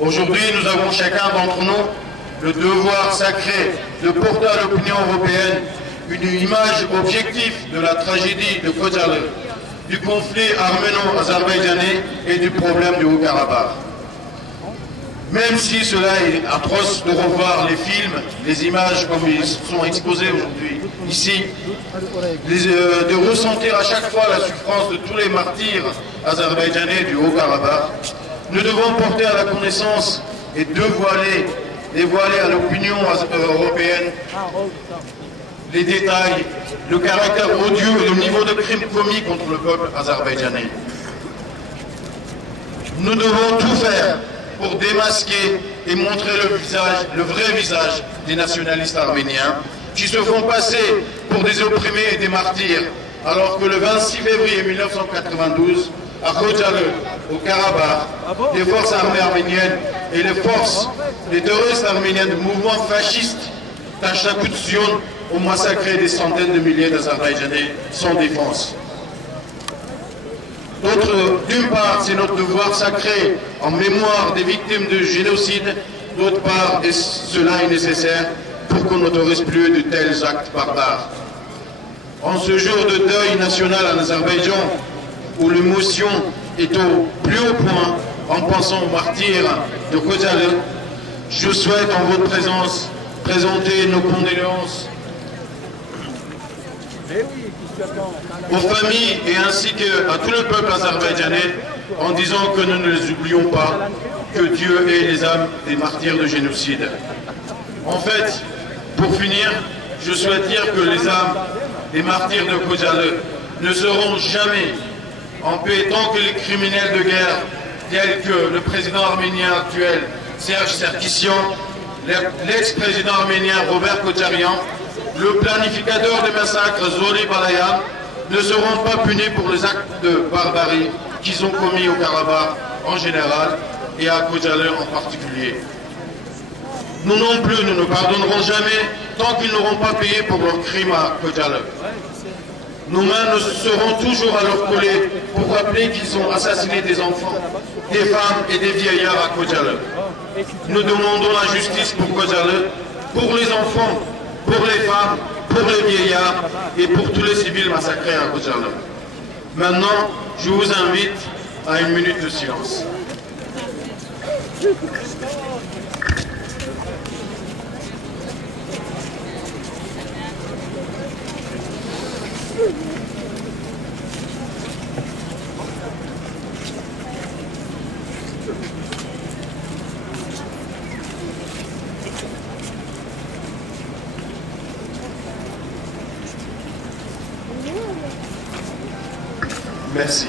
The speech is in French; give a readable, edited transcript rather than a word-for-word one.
Aujourd'hui, nous avons chacun d'entre nous le devoir sacré de porter à l'opinion européenne une image objective de la tragédie de Kocaeli, du conflit arméno-azerbaïdjanais et du problème du Haut-Karabakh. Même si cela est atroce de revoir les films, les images comme ils sont exposés aujourd'hui ici, de ressentir à chaque fois la souffrance de tous les martyrs azerbaïdjanais du Haut-Karabakh, nous devons porter à la connaissance et dévoiler à l'opinion européenne les détails, le caractère odieux et le niveau de crime commis contre le peuple azerbaïdjanais. Nous devons tout faire pour démasquer et montrer le vrai visage des nationalistes arméniens qui se font passer pour des opprimés et des martyrs, alors que le 26 février 1992, à Kocaeli, au Karabakh, les forces armées arméniennes et les terroristes arméniens du mouvement fasciste Tachakutsion ont massacré des centaines de milliers d'Azerbaïdjanais sans défense. D'une part, c'est notre devoir sacré en mémoire des victimes de génocide. D'autre part, et cela est nécessaire pour qu'on n'autorise plus de tels actes barbares. En ce jour de deuil national en Azerbaïdjan, où l'émotion est au plus haut point en pensant aux martyrs de Kocaeli, je souhaite en votre présence présenter nos condoléances aux familles et ainsi qu'à tout le peuple azerbaïdjanais en disant que nous ne les oublions pas, que Dieu ait les âmes des martyrs de génocide. En fait, pour finir, je souhaite dire que les âmes des martyrs de Kocaeli ne seront jamais en paix tant que les criminels de guerre tels que le président arménien actuel Serge Sarkissian, l'ex-président arménien Robert Kocharyan, le planificateur des massacres Zoli Balayan ne seront pas punis pour les actes de barbarie qu'ils ont commis au Karabakh en général et à Kocaeli en particulier. Nous non plus, nous ne pardonnerons jamais tant qu'ils n'auront pas payé pour leurs crimes à Kocaeli. Nos mains ne seront toujours à leur coller pour rappeler qu'ils ont assassiné des enfants, des femmes et des vieillards à Kocaeli. Nous demandons la justice pour Kocaeli, pour les enfants, pour les femmes, pour les vieillards et pour tous les civils massacrés à Kocaeli. Maintenant, je vous invite à une minute de silence. Merci.